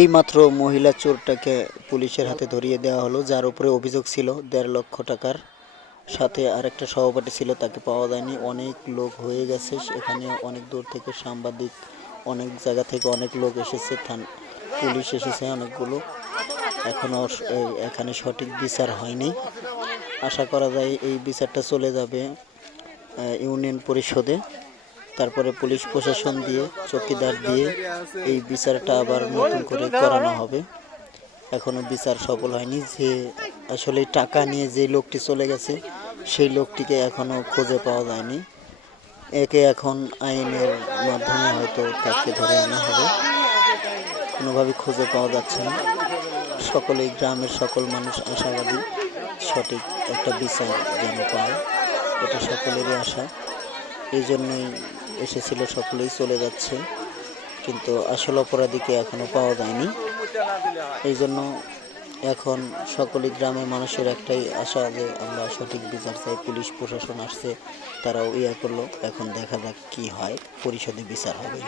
এইমাত্র মহিলা চোরটাকে পুলিশের হাতে ধরিয়ে দেওয়া হলো, যার উপরে অভিযোগ ছিল ১.৫ লক্ষ টাকার। সাথে আরেকটা সহপাঠী ছিল, তাকে পাওয়া যায়নি। অনেক লোক হয়ে গেছে এখানে, অনেক দূর থেকে সাংবাদিক, অনেক জায়গা থেকে অনেক লোক এসেছে, পুলিশ এসেছে অনেকগুলো। এখনও এখানে সঠিক বিচার হয়নি। আশা করা যায় এই বিচারটা চলে যাবে ইউনিয়ন পরিষদে, তারপরে পুলিশ প্রশাসন দিয়ে, চৌকিদার দিয়ে এই বিচারটা আবার নতুন করে করানো হবে। এখনো বিচার সফল হয়নি। যে আসলে টাকা নিয়ে যে লোকটি চলে গেছে, সেই লোকটিকে এখনো খুঁজে পাওয়া যায়নি। একে এখন আইনের মাধ্যমে হয়তো তাকে ধরে আনা হবে, কোনোভাবে খুঁজে পাওয়া যাচ্ছে না। সকলেই, গ্রামের সকল মানুষ আশাবাদী সঠিক একটা বিচার যেন পায়, এটা সকলেরই আশা। এই জন্যই এসেছিল, সকলেই চলে যাচ্ছে, কিন্তু আসল অপরাধীকে এখনো পাওয়া যায়নি। এই জন্য এখন সকলেই, গ্রামের মানুষের একটাই আশা যে আমরা সঠিক বিচার চাই। পুলিশ প্রশাসন আসছে, তারাও করলো। এখন দেখা যাক কি হয়, পরিষদে বিচার হবে।